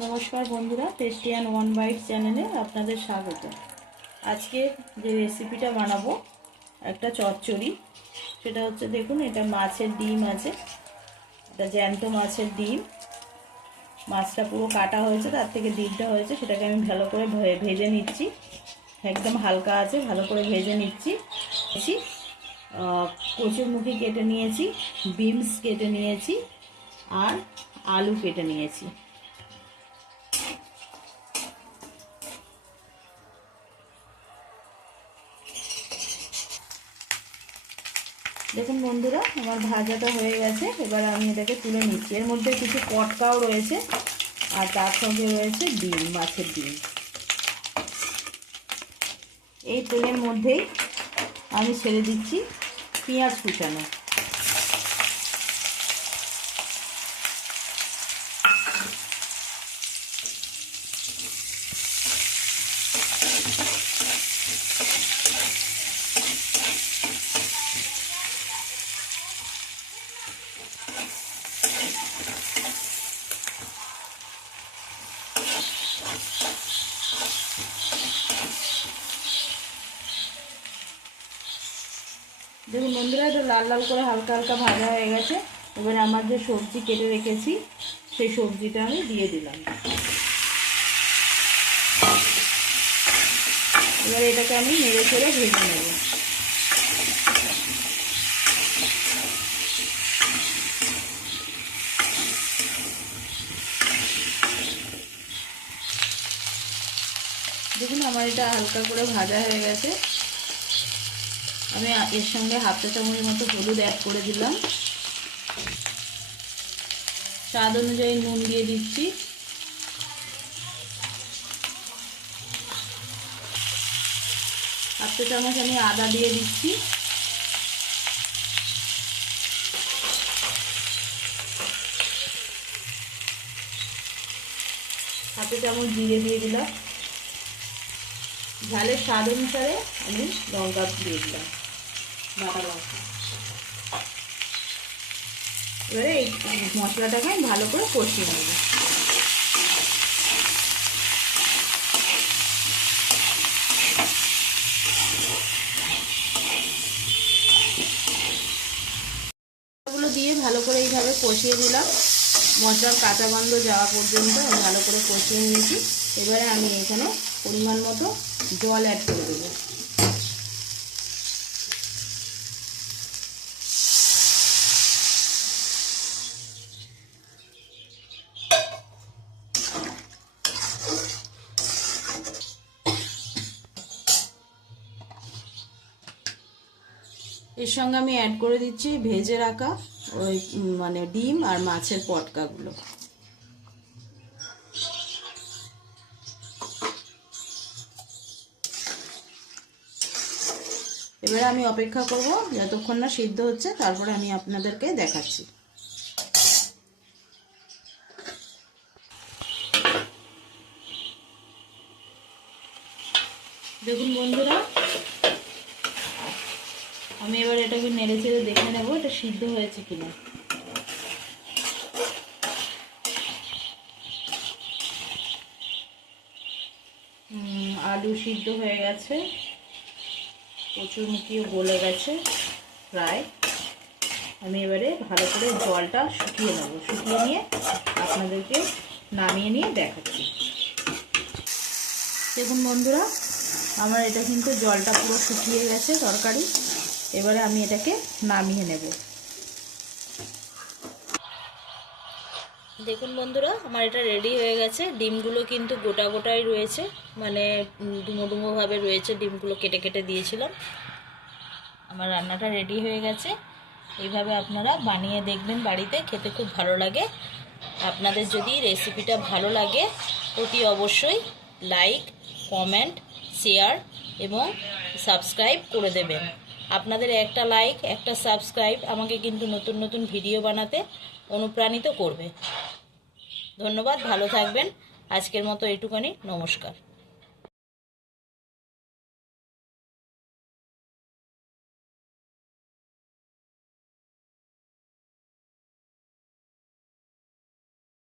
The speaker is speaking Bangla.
নমস্কার বন্ধুরা টেস্টি অ্যান্ড ওয়ান বাইট চ্যানেলে আপনাদের স্বাগত। আজকে যে রেসিপিটা বানাবো একটা চচ্চড়ি সেটা হচ্ছে দেখুন এটা মাছের ডিম আছে এটা জ্যান্ত মাছের ডিম। মাছটা পুরো কাটা হয়েছে তার থেকে ডিমটা হয়েছে সেটাকে আমি ভালো করে ভেজে নিচ্ছি। একদম হালকা আছে ভালো করে ভেজে নিচ্ছি। আহ, কচুরমুখী কেটে নিয়েছি বিনস কেটে নিয়েছি আর আলু কেটে নিয়েছি। দেখুন বন্ধুরা, আমার ভাজাটা হয়ে গেছে। এবার আমি এটাকে তুলে নিচ্ছি। এর মধ্যে কিছু পটকাও রয়েছে, আর তার সঙ্গে রয়েছে ডিম, মাছের ডিম। এই তেলের মধ্যেই আমি ছেড়ে দিচ্ছি পেঁয়াজ কুচানো। দেখুন বন্ধুরা, এটা লাল লাল করে হালকা হালকা ভাজা হয়ে গেছে। এবারে আমার যে সবজি কেটে রেখেছি, সেই সবজিটা আমি দিয়ে দিলাম। এবার এটাকে আমি নেড়ে চেড়ে ভেজে নেব। দেখুন আমার এটা হালকা করে ভাজা হয়ে গেছে। আমি এর সঙ্গে হাফ চা চামচ মতো হলুদ অ্যাড করে দিলাম। স্বাদ অনুযায়ী নুন দিয়ে দিচ্ছি। হাফ চা চামচ আমি আদা দিয়ে দিচ্ছি। হাফ চামচ জিরে দিয়ে দিলাম। ঝালের স্বাদ অনুসারে আমি লঙ্কা দিয়ে দিলাম। বাটা এবারে এই মশলাটাকে আমি ভালো করে কষিয়ে নেব। দিয়ে ভালো করে এইভাবে কষিয়ে দিলাম মশলার কাঁচা গন্ধ যাওয়া পর্যন্ত ভালো করে কষিয়ে নিয়েছি। এবারে আমি এখানে পরিমাণ মতো জল অ্যাড করে দেবো। এর সঙ্গে আমি অ্যাড করে দিচ্ছি ভেজে রাখা ওই মানে ডিম আর মাছের পটকাগুলো। এবারে আমি অপেক্ষা করব যতক্ষণ না সিদ্ধ হচ্ছে, তারপরে আমি আপনাদেরকে দেখাচ্ছি। দেখুন বন্ধুরা আমি এবার এটাকে নেড়ে চেড়ে দেখে নেব এটা সিদ্ধ হয়েছে কিনা। আলু সিদ্ধ হয়ে গেছে। কচুরমুখিও গলে গেছে প্রায়। আমি এবারে ভালো করে জলটা শুকিয়ে নেব। শুকিয়ে নিয়ে আপনাদেরকে নামিয়ে নিয়ে দেখাচ্ছি। দেখুন বন্ধুরা, আমার এটা কিন্তু জলটা পুরো শুকিয়ে গেছে তরকারি। এবারে আমি এটাকে নামিয়ে নেব। দেখুন বন্ধুরা, আমার এটা রেডি হয়ে গেছে। ডিমগুলো কিন্তু গোটা গোটাই রয়েছে। মানে ডুমো ডুমোভাবে রয়েছে ডিমগুলো কেটে কেটে দিয়েছিলাম। আমার রান্নাটা রেডি হয়ে গেছে। এইভাবে আপনারা বানিয়ে দেখবেন বাড়িতে। খেতে খুব ভালো লাগে। আপনাদের যদি রেসিপিটা ভালো লাগে, অতি অবশ্যই লাইক কমেন্ট শেয়ার এবং সাবস্ক্রাইব করে দেবেন। আপনাদের একটা লাইক একটা সাবস্ক্রাইব আমাকে কিন্তু নতুন নতুন ভিডিও বানাতে অনুপ্রাণিত করবে। ধন্যবাদ, ভালো থাকবেন। আজকের মতো এটুখানি নমস্কার।